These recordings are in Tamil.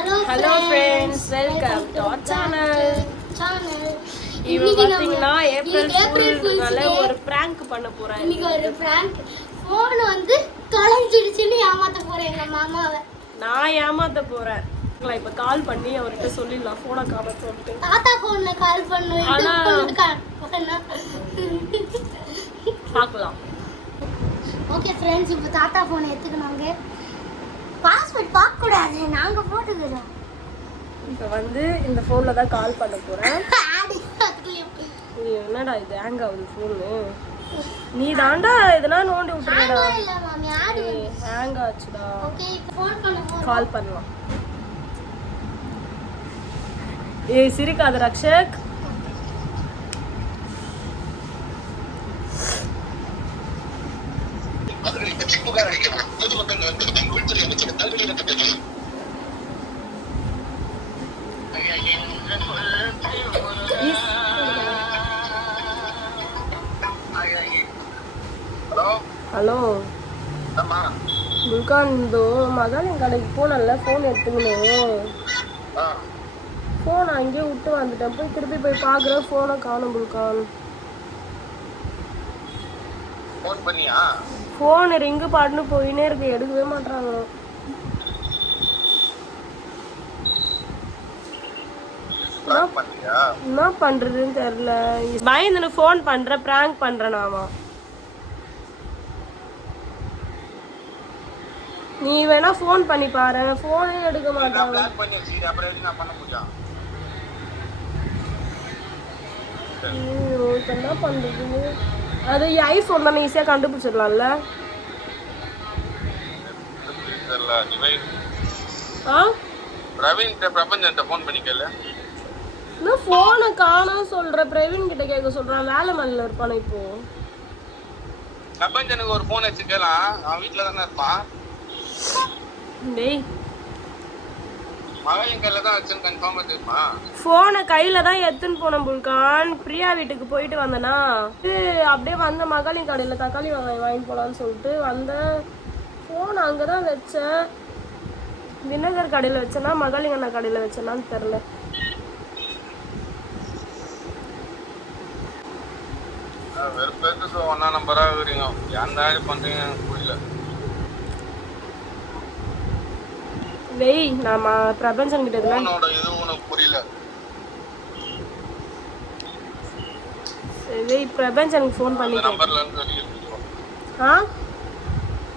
Hello friends, welcome to our channel. இப்போ பாத்தீங்கன்னா ஏப்ரல் ஃபூல்னால ஒரு prank பண்ண போறேன். இன்னைக்கு ஒரு prank. ஃபோன் வந்து தொலைஞ்சிடுச்சுன்னு ஏமாத்த போறேன் எங்க மாமாவை. நான் ஏமாத்த போறேன். இப்ப கால் பண்ணி அவர்கிட்ட சொல்லிடலாம் போனை காண சொல்லிட்டு. தாத்தா போன்ல கால் பண்ணு. ஆனா பார்க்கலாம். ஓகே फ्रेंड्स, இப்போ தாத்தா போனை எடுத்துக்கனாங்க. பாஸ்வேர்ட் பார்க்க கூடாது, நாங்க போட்டுக்கிறோம். இப்போ வந்து இந்த ஃபோன்ல தான் கால் பண்ண போறேன். என்னடா இது ஹேங் ஆகுது ஃபோனு? நீ தாண்டா இதெல்லாம் நோண்டி விட்டுறடா. இல்ல மாமி ஆடு ஹேங் ஆச்சுடா. ஓகே இப்போ ஃபோன் பண்ண போறோம். கால் பண்ணலாம். ஏய் சிரிக்காத ரக்ஷக். ஹலோ புல்கான், இதோ மகாலின் கடைக்கு போனல ஃபோன் எடுத்துக்கணும். ஃபோன் அங்கேயே விட்டு வந்துட்டேன். போய் திருப்பி போய் பார்க்குறேன், ஃபோனை காணும் புல்கான். ஃபோன் ரிங்கு பாட்டுன்னு போயினே இருக்கு, எடுக்கவே மாட்டாங்க. என்ன பண்றதுன்னு தெரியல. பயந்துன்னு ஃபோன் பண்ற, பிராங்க் பண்றேனாமா. நீ வேணா ஃபோன் பண்ணி பாரு, ஃபோனே எடுக்க மாட்டாங்க. என்ன பண்றது? அது ஐபோன் தானே, ஈஸியா கண்டுபிடிச்சிடலாம்ல. இன்னும் ஃபோனை காணோம் சொல்ற. பிரவீன் கிட்ட கேட்க சொல்றான், வேலை மல்ல இருப்பானே இப்போ. பிரபஞ்சனுக்கு ஒரு போன் வச்சுக்கலாம், அவன் வீட்டுல தானே இருப்பான். டேய் மகன் கையில தான் வச்சுன்னு கன்ஃபார்ம் வச்சிருப்பா. ஃபோனை கையில தான் எடுத்துன்னு போனேன் புல்கான். பிரியா வீட்டுக்கு போயிட்டு வந்தேனா, அப்படியே வந்த மகளின் கடையில தக்காளி வெங்காயம் வாங்கி போலான்னு சொல்லிட்டு வந்த. ஃபோன் அங்கதான் வச்சேன். வினகர் கடையில வச்சேனா மகளின் அண்ணா கடையில வச்சேனான்னு தெரியல. வெறுப்பேருக்கு ஒன்னா நம்பரா இருக்கிறீங்க, ஏன்டா பண்றீங்க புரியல. வெய் நாம பிரபஞ்சன் கிட்ட இதெல்லாம் இது உனக்கு புரியல. வெய் பிரபஞ்சனுக்கு ஃபோன் பண்ணி நம்பர்ல இருந்து வெளிய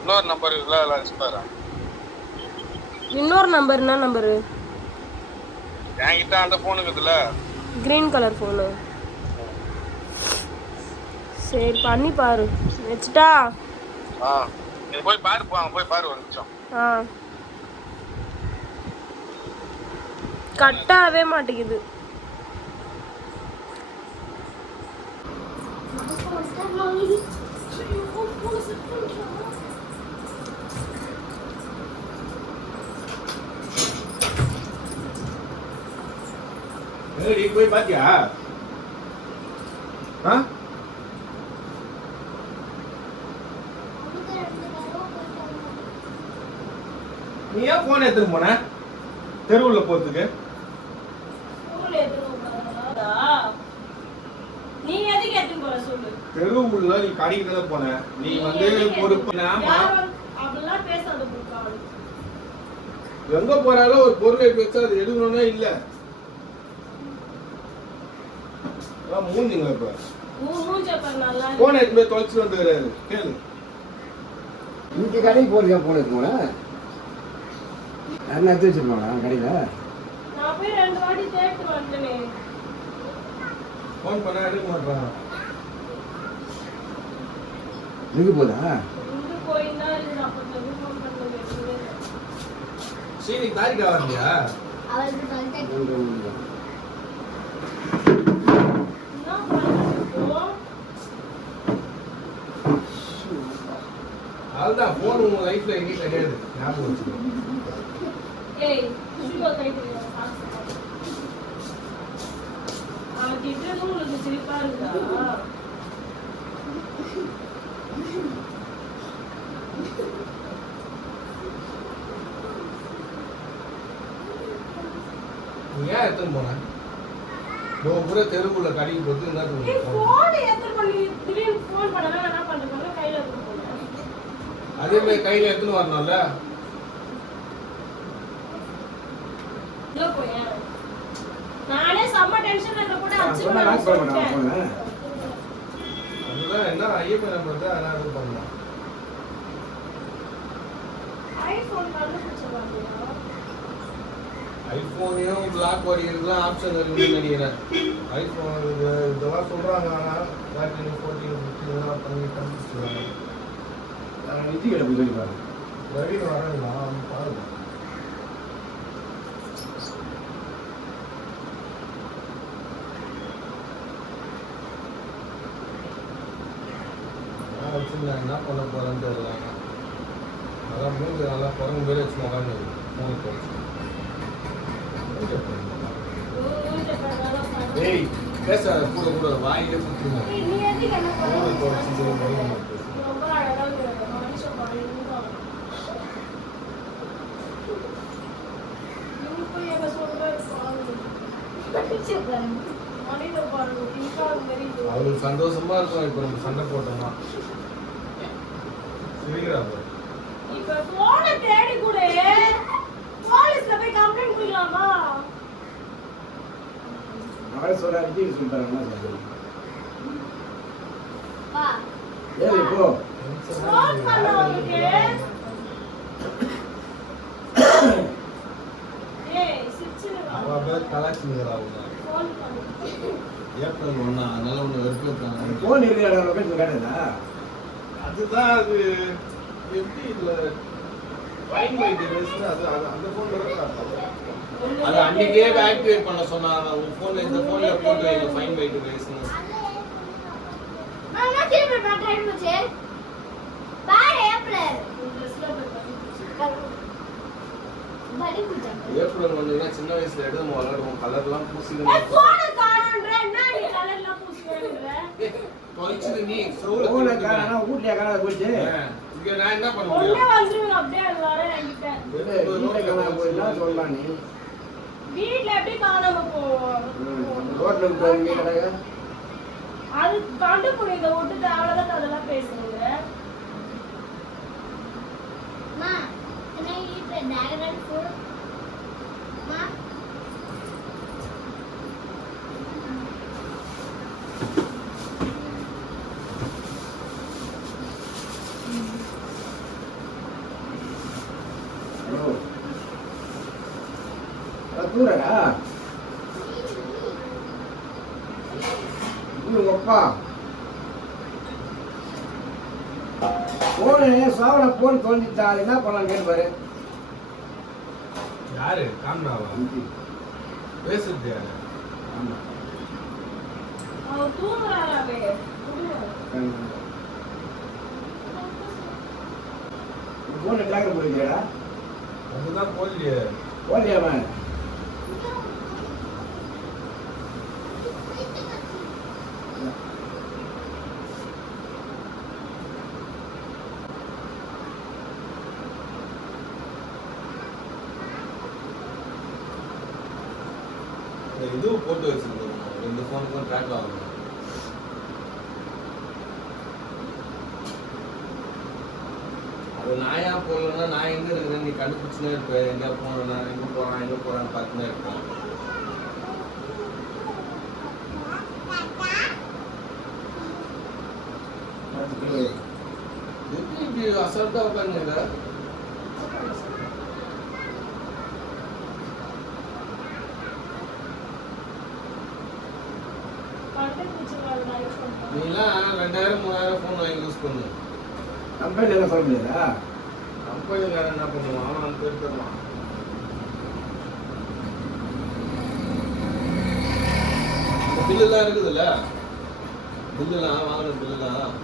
இன்னொரு நம்பர் இல்ல எக்ஸ்பயர். இன்னொரு நம்பர் என்ன நம்பர்? என்கிட்ட அந்த ஃபோன் இருக்குதுல, கிரீன் கலர் ஃபோனு. சரி பண்ணி பாரு. வெச்சிட்டா? நீ போய் பாரு, போய் பாரு ஒரு நிமிஷம். கட்டாவே மாட்டேங்குது. போய் பாத்தியா? நீ ஏன் போன் எடுத்துட்டு போன தெருவுல போறதுக்கு? நீ எதுக்கு எடுத்து போற சொல்லு? தெருவுல நீ கடைக்கு தான் போன. நீ வந்து பொறுப்புனா அப்படிலாம் பேசாத புல்கான். எங்க போறாலோ ஒரு பொருளை வச்சு அது எடுக்கணும்னா இல்ல. மூஞ்சிங்க இப்ப மூஞ்ச பாரு நல்லா. போன் எடுத்து போய் தொலைச்சு வந்துறாரு. கேளு, இன்னைக்கு கடைக்கு போறீங்க? போன் எடுத்து போன யாரும் எடுத்து வச்சிருப்பாங்க கடையில. நான் போய் 2 வாட்டி தேடிட்டு வந்தேனே. போன் பண்ணா எடுக்க மாட்டான். எங்க போதா? இங்க போயினா இது அப்ப ஃபோன் பண்ணவே. சீனி தாரிக்கா வரலையா? அவளுக்கு கான்டாக்ட் அதுதான் போன் உங்க லைஃப்ல எங்கேயும் கிடையாது, ஞாபகம் வச்சுக்கோ. ஏய் சும்மா கைட்டு திட்டுறதும் உங்களுக்கு சிரிப்பா இருக்கா? நீ ஏன் எடுத்துன்னு போன பூரா தெருவுக்குள்ள கடைக்கு போட்டு என்ன நீ போன் எடுத்து பண்ணி திடீர்னு போன் பண்ணனா என்ன பண்றது கையில எடுத்து போறேன் அதே மாதிரி கையில எடுத்துன்னு வரணும்ல இல்ல போய் நானே செம்ம டென்ஷன்ல இருக்க கூட அடிச்சு சொன்னா லாக் பண்ண மாட்டான் போன. அதுதான் என்ன ஐயப்பன் நம்பர் தான் நான் இது பண்ணலாம் ஐபோன் கண்டுபிடிச்சவாங்க ஐபோனையும் பிளாக் வரைகிறதுலாம் ஆப்ஷன் இருக்குன்னு நினைக்கிறேன் ஐபோன் இதெல்லாம் சொல்றாங்க ஆனால் 13 14 15 இதெல்லாம் பண்ணி கண்டுபிடிச்சிருவாங்க நித்தி கிட்ட போய் சொல்லி பாரு. ரவின்னு வரேங்களா பாருங்க நான் வச்சுருந்தேன் என்ன பண்ண போறேன்னு தெரியல அதான் மூணு நல்லா குரங்கு பேர் வச்சு உட்காந்து மூணு போச்சு ஏய் பேசாத கூட கூட வாயிலே குத்துமா நீ எதுக்கு என்ன மூணு போச்சு பண்ண ரொம்ப அழகா இருக்கு மனுஷன் பாருங்க நீ போய் எங்க சொல்ற பாருங்க மனித பாருங்க தீக்காக மாதிரி அவருக்கு சந்தோஷமா இருக்கும் இப்போ நம்ம சண்டை போட்டோம்னா சரிங்களா இப்ப போனை தேடி கூட போலீஸ்ல போய் கம்ப்ளைண்ட் கொடுக்கலாமா அவரே சொல்றா நித்தி சொல்லி பாருங்க என்ன சொல்றது. வா ஏறி போ. ஃபோன் பண்ண உங்களுக்கு ஏய் சிச்சுங்க அவ அப்படியே கலாச்சிங்கிறா அவங்க ஃபோன் பண்ணு ஏப்ரல் ஒண்ணா அதனால ஒன்று வெறுப்பு போன் இருக்கிற லொகேஷன் காட்டுதா? அதுதான் அது எப்படி இதுல ஃபைன் பை டிவைஸ்னு அது அந்த ஃபோன்ல தான் அது அன்னைக்கே ஆக்டிவேட் பண்ண சொன்னாங்க உங்க ஃபோன்ல இந்த ஃபோன்ல போட்டு வைங்க ஃபைன் பை டிவைஸ்னு மாமா திருப்பி டைம் போச்சு பாரு ஏப்ரல் ட்ரெஸ்ல போய் படி குடிச்சாங்க ஏப்ரல் வந்தீங்கன்னா சின்ன வயசுல எடுத்து நம்ம விளையாடுவோம் கலர்லாம் ஏய் பூசிக்கணும் போனை காணோன்ற என்ன நீ கலர்லாம் பூசுவேன்ற தொலைச்சது நீ சவுல போன காரணம் வீட்லயே காணாத போச்சு. இங்க நான் என்ன பண்ண ஒண்ணே முடியும் வந்துருங்க அப்படியே எல்லாரும் என்கிட்ட வீட்டுல காணாத போயிடலாம் சொல்லலாம் நீ. வீட்ல எப்படி காணாம போவோம் ரோட்ல போய் கிடக்க அது கண்டுபிடிங்க விட்டுட்டு அவ்வளவுதான் அதெல்லாம் பேசுறீங்க மா என்ன ஈட் டயகனல் ஃபுட் மா தூரடா உங்க அப்பா போனே சாவன போன் தோண்டிட்டா அது என்ன பண்ணலாம் கேட்டு பாரு. யாரு காம்னாவா பேசுறது யாரு ஆமா அவர் தூங்குறாராவே போன டாக்டர் போயிருக்கா அதுதான் போடலையே போலியாமா இதுவும் போட்டு வச்சிருக்கோம் ரெண்டு ஃபோனுக்கும் ட்ராக் ஆகும் அது நாயா போகலன்னா நான் எங்க இருக்கிறேன் நீ கண்டுபிடிச்சுனே இருப்பேன் எங்க போனா எங்க போறான்னு பார்த்துனே இருப்பேன் எப்படி இப்படி அசால்ட்டா உட்காந்துங்க நீலாம் 2000 3000 ஃபோன் வாங்கி யூஸ் பண்ணு கம்பெனி என்ன சொல்ல முடியாதா? கம்பெனிக்காரன் என்ன பண்ணுவான் அவன் போயிருக்கலாம் இந்த பில்லுலாம் இருக்குதுல்ல பில்லுலாம் வாங்கின பில்லுலாம்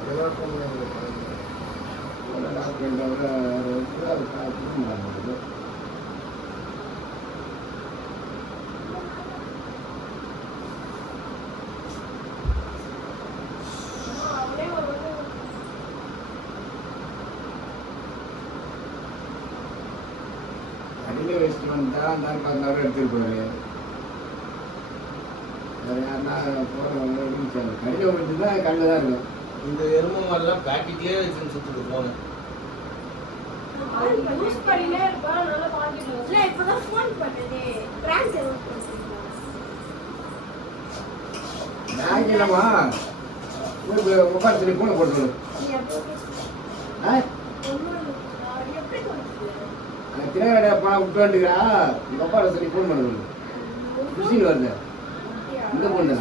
அதெல்லாம் பண்ணுவாங்க வெளியே வச்சுட்டு வந்தா அந்த 16 எடுத்துட்டு போவாரு. வேற யாருன்னா போகிறவங்க இருந்துச்சாங்க. கடையில் விட்டு தான் கண்ணில் தான் இருக்கும். இந்த எருமை மாதிரிலாம் பேக்கெட்லேயே வச்சுன்னு சுற்றுது போனேன். யூஸ் பண்ணினே இருப்பா, நல்லா பாக்கெட்ல வச்சு. இல்ல இப்பதான் ஃபோன் பண்ணதே பிராங்க் எதுவும் நான் இல்லைம்மா உட்கார சொல்லி பூனை போட்டு திருநெல்வேலி பணம் விட்டு வந்துக்கிறா உங்கள் அப்பா சொல்லி ஃபோன் பண்ணுறது மிஷின் வருது இந்த பொண்ணு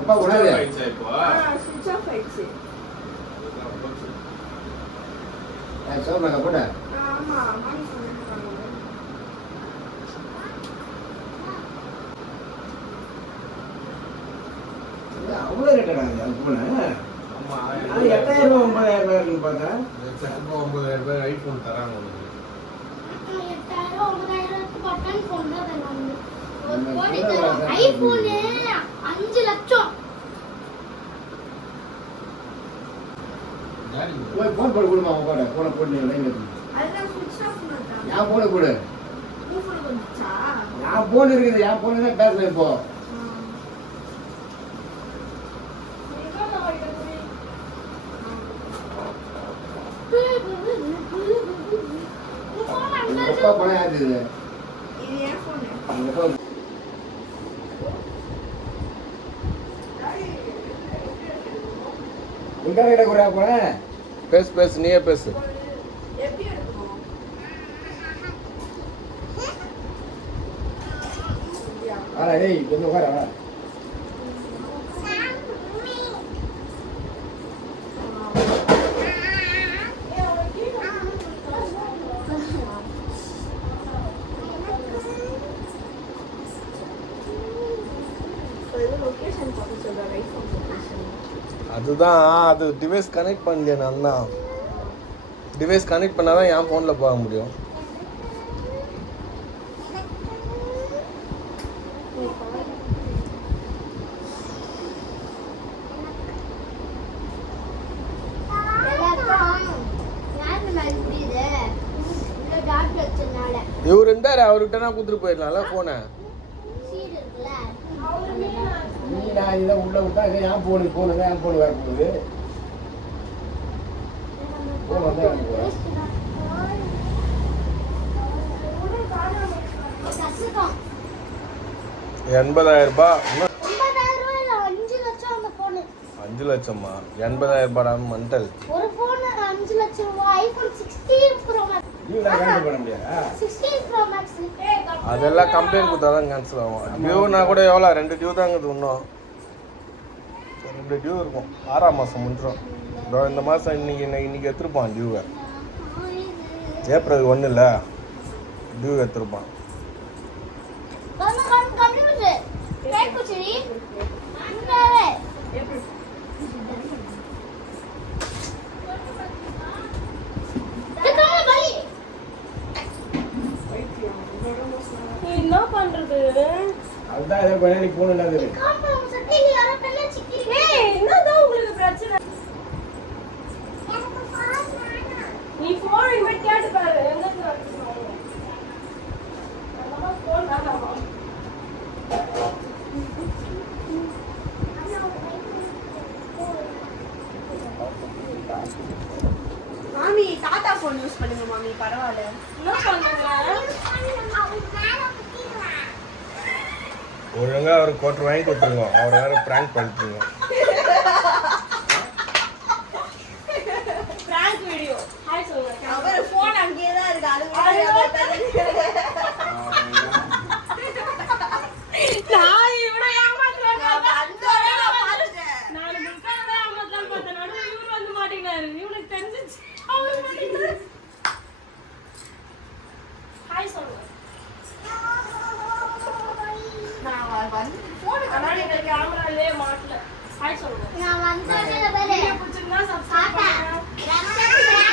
அப்பா கூடாது ஆயிடுச்சா இப்போ? ஸ்விட்ச் ஆஃப் ஆயிடுச்சு. சோமாக்கா போட்ட ஆமா, அம்மா சொல்லிருக்காங்க. அவ்வளோ ரேட்டாங்க அது பூனை. ஆமா, அது 8000 ரூபா 9000 ரூபா இருக்குன்னு பார்த்தேன். 9,000 ரூபாய் ஐஃபோன் தராங்க உனக்கு. 8000 9000 பட்டன் ஃபோன் தான் தராங்க. ஒரு கோடி தராங்க. ஐபோன் 5 லட்சம். போய் ஃபோன் போட்டு கொடுமா அவங்க கூட ஃபோனை போட்டு லைன் எடுத்து அதுதான் ஸ்விட்ச் ஆஃப் பண்ணிட்டாங்க. என் ஃபோனை கொடு. உன் ஃபோன் வந்துச்சா? என் ஃபோன் இருக்குது என் ஃபோனு தான் பேசுகிறேன் இப்போ. உங்கள் அப்பா பணம் யாரு இது? இது என் ஃபோன். உங்கள் அப்பா உங்கள் கிட்ட கூட போனேன். பேசு நீயே பேசு. எப்படி எடுக்கணும்? ஆனா டேய் கொஞ்சம் உட்கார வா. லொகேஷன் பார்த்து சொல்றேன். IPhone location. அதுதான் அது டிவைஸ் கனெக்ட் பண்ணலையே நான் தான். டிவைஸ் கனெக்ட் பண்ணால் தான் என் ஃபோனில் பார்க்க முடியும். இவர் இருந்தார், அவர்கிட்ட நான் கொடுத்துட்டு போயிடலாம்ல ஃபோனை. நீ நான் இதை உள்ள விட்டா என் ஃபோனுக்கு போனுங்க என் ஃபோனு வர போகுது. ஃபோன் வந்து எனக்கு போகுது. கஷ்டம். 80,000 ரூபாய். இன்னும் 9000 ரூபாய் இல்ல 5 லட்சம் அந்த ஃபோன். 5 லட்சமா? 80,000 ரூபாடா மண்டல். ஒரு ஃபோன் 5 லட்சம் ரூபாய். IPhone 16 pro max. நீங்களா கேன்சல் பண்ண முடியாதா? 16 ப்ரோ மேக்ஸ். அதெல்லாம் கம்ப்ளைண்ட் கொடுத்தா தான் கேன்சல் ஆகும். டியூனா கூட எவ்வளோ 2 டியூ தான் இருக்குது இன்னும். 2 டியூ இருக்கும். 6ஆம் மாதம் முடிஞ்சிடும். இதோ இந்த மாதம் இன்னைக்கு எடுத்துருப்பான் டியூவை. ஏப்ரல் 1 இல்லை டியூ எடுத்துருப்பான். கம்ப்யூட்டர் ரைட் குச்சிரி அங்கவே என்ன பண்றது? அதுதான் ஏதோ பண்ணி ஃபோன் இல்லாத என்னதான் உங்களுக்கு பிரச்சனை? நீ போன் இனிமேல் கேட்டு பாரு. எங்க இருந்து வச்சிருக்கோம்? அதெல்லாம் போன் வேணாமா? மாமி டாடா ஃபோன் யூஸ் பண்ணுங்க மாமி, பரவாயில்ல. என்ன பண்ணுங்க? ஒழுங்கா அவர் கோட்டர் வாங்கி கொடுத்துருங்க. அவரை வேற பிராங்க் பண்ணிட்டுருங்க. Prank video. ஹாய் சொல்லுங்க. அவர் ஃபோன் அங்கேயே தான் இருக்கு. அது கூட நான் இவனை ஏமாத்துறேன். பாருங்க. நான் முக்காத ஏமாத்தலாம் பார்த்தேன். நடுவுல இவரு வந்து மாட்டினாரு. இவனுக்கு தெரிஞ்சிச்சு. அவரு மாட்டினாரு. ஹாய் சொல்லுங்க. நான் வந்து ஃபோன் ஆனா இந்த கேமராலயே மாட்டல. ஹாய் சொல்லுங்க. நான் வந்ததே பாரு. வீடியோ பிடிச்சிருந்தா சப்ஸ்கிரைப் டாடா. பண்ணுங்க. ரம்ஜான்